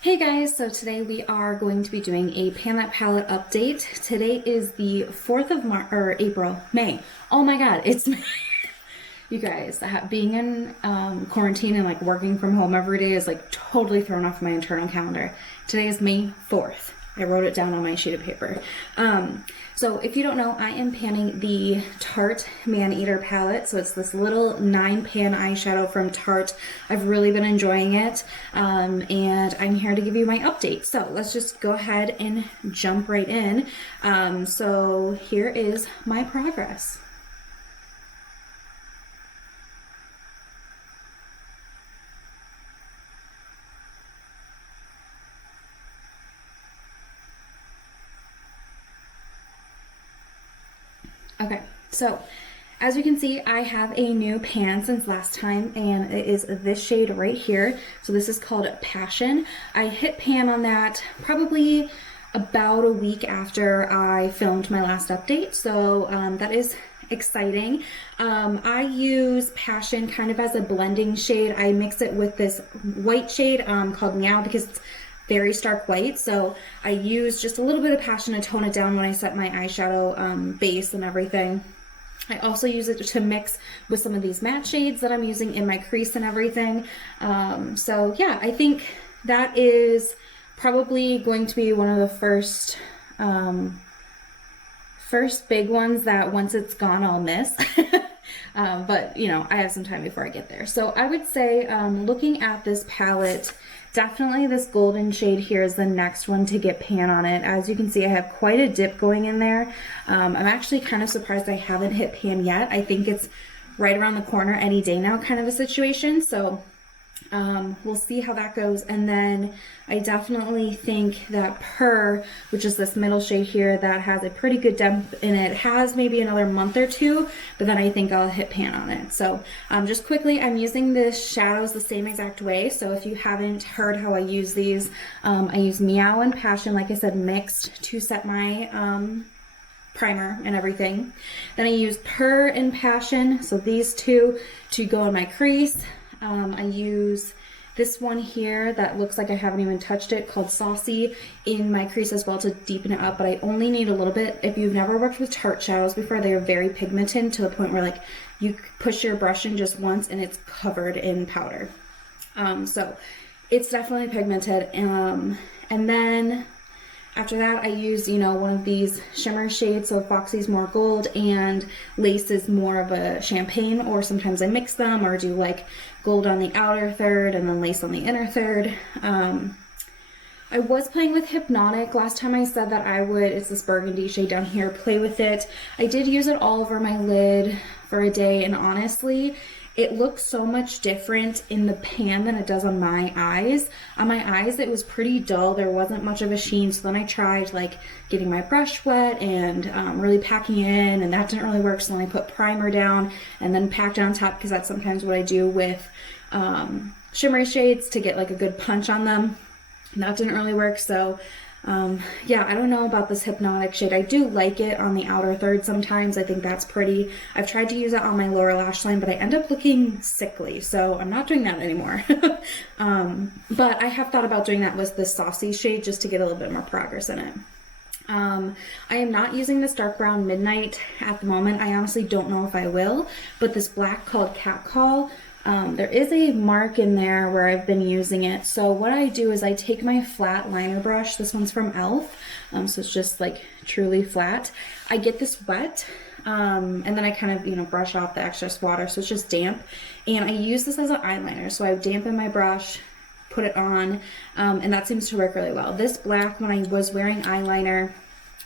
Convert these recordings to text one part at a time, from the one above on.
Hey guys, so today we are going to be doing a Pan That Palette update. Today is the 4th of May. Oh my god, it's May. You guys, being in quarantine and like working from home every day is like totally thrown off my internal calendar. Today is May 4th. I wrote it down on my sheet of paper. So if you don't know, I am panning the Tarte Man-Eater palette. So it's this little 9-pan eyeshadow from Tarte. I've really been enjoying it, and I'm here to give you my update. So let's just go ahead and jump right in. So here is my progress. Okay, so as you can see, I have a new pan since last time, and it is this shade right here. So this is called Passion. I hit pan on that probably about a week after I filmed my last update, so that is exciting. I use Passion kind of as a blending shade. I mix it with this white shade called Meow because it's very stark white, so I use just a little bit of Passion to tone it down when I set my eyeshadow base and everything. I also use it to mix with some of these matte shades that I'm using in my crease and everything. So yeah, I think that is probably going to be one of the first big ones that once it's gone I'll miss. But you know, I have some time before I get there. So I would say looking at this palette, definitely this golden shade here is the next one to get pan on it. As you can see, I have quite a dip going in there. I'm actually kind of surprised I haven't hit pan yet. I think it's right around the corner any day now kind of a situation. So we'll see how that goes. And then I definitely think that Purr, which is this middle shade here that has a pretty good depth in it, has maybe another month or two, but then I think I'll hit pan on it. So just quickly, I'm using the shadows the same exact way. So if you haven't heard how I use these, I use Meow and Passion, like I said, mixed to set my primer and everything. Then I use Purr and Passion, so these two to go in my crease. I use this one here that looks like I haven't even touched it, called Saucy, in my crease as well to deepen it up, but I only need a little bit. If you've never worked with Tarte shadows before, they are very pigmented to the point where like you push your brush in just once and it's covered in powder. So it's definitely pigmented. And then after that, I use, you know, one of these shimmer shades. So Foxy's more gold and Lace is more of a champagne, or sometimes I mix them or do like gold on the outer third and then Lace on the inner third. I was playing with Hypnotic. Last time I said that I would, it's this burgundy shade down here, play with it. I did use it all over my lid for a day, and honestly, it looks so much different in the pan than it does on my eyes. On my eyes, it was pretty dull. There wasn't much of a sheen. So then I tried like getting my brush wet and really packing it in, and that didn't really work. So then I put primer down and then packed it on top, because that's sometimes what I do with shimmery shades to get like a good punch on them. And that didn't really work. So yeah, I don't know about this Hypnotic shade. I do like it on the outer third sometimes. I think that's pretty. I've tried to use it on my lower lash line, but I end up looking sickly, so I'm not doing that anymore. But I have thought about doing that with this Saucy shade just to get a little bit more progress in it. I am not using this dark brown Midnight at the moment. I honestly don't know if I will, but this black called Catcall, there is a mark in there where I've been using it. So what I do is I take my flat liner brush. This one's from e.l.f. So it's just like truly flat. I get this wet, and then I kind of, you know, brush off the excess water. So it's just damp. And I use this as an eyeliner. So I dampen my brush, put it on, and that seems to work really well. This black, when I was wearing eyeliner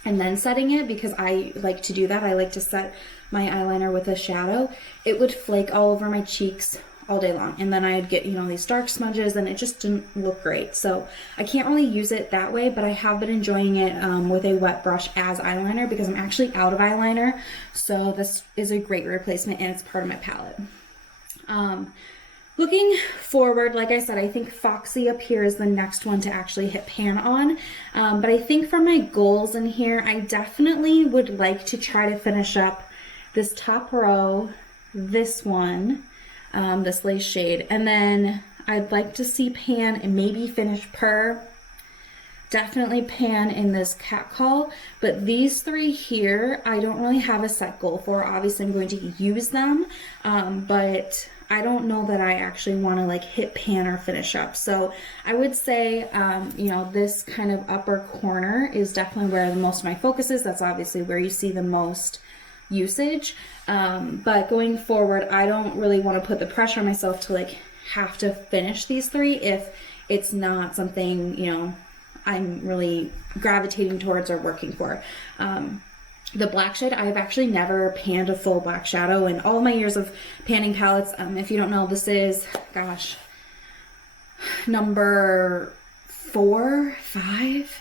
and then setting it, because I like to do that, I like to set my eyeliner with a shadow, it would flake all over my cheeks all day long, and then I'd get, you know, these dark smudges, and it just didn't look great. So I can't really use it that way, but I have been enjoying it with a wet brush as eyeliner, because I'm actually out of eyeliner. So this is a great replacement, and it's part of my palette. Looking forward, like I said, I think Foxy up here is the next one to actually hit pan on. But I think for my goals in here, I definitely would like to try to finish up this top row, this one, this lace shade, and then I'd like to see pan and maybe finish purr. Definitely pan in this cat call, but these three here, I don't really have a set goal for. Obviously, I'm going to use them, but I don't know that I actually want to like hit pan or finish up. So I would say, you know, this kind of upper corner is definitely where the most of my focus is. That's obviously where you see the most usage. But going forward, I don't really want to put the pressure on myself to like have to finish these three if it's not something, you know, I'm really gravitating towards or working for. The black shade, I have actually never panned a full black shadow in all my years of panning palettes. If you don't know, this is, gosh, number 4, 5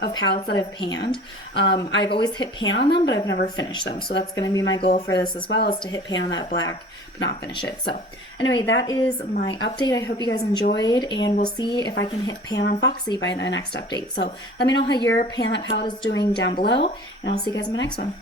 of palettes that I've panned. I've always hit pan on them, but I've never finished them. So that's going to be my goal for this as well, is to hit pan on that black, but not finish it. So anyway, that is my update. I hope you guys enjoyed, and we'll see if I can hit pan on Foxy by the next update. So let me know how your pan palette is doing down below, and I'll see you guys in my next one.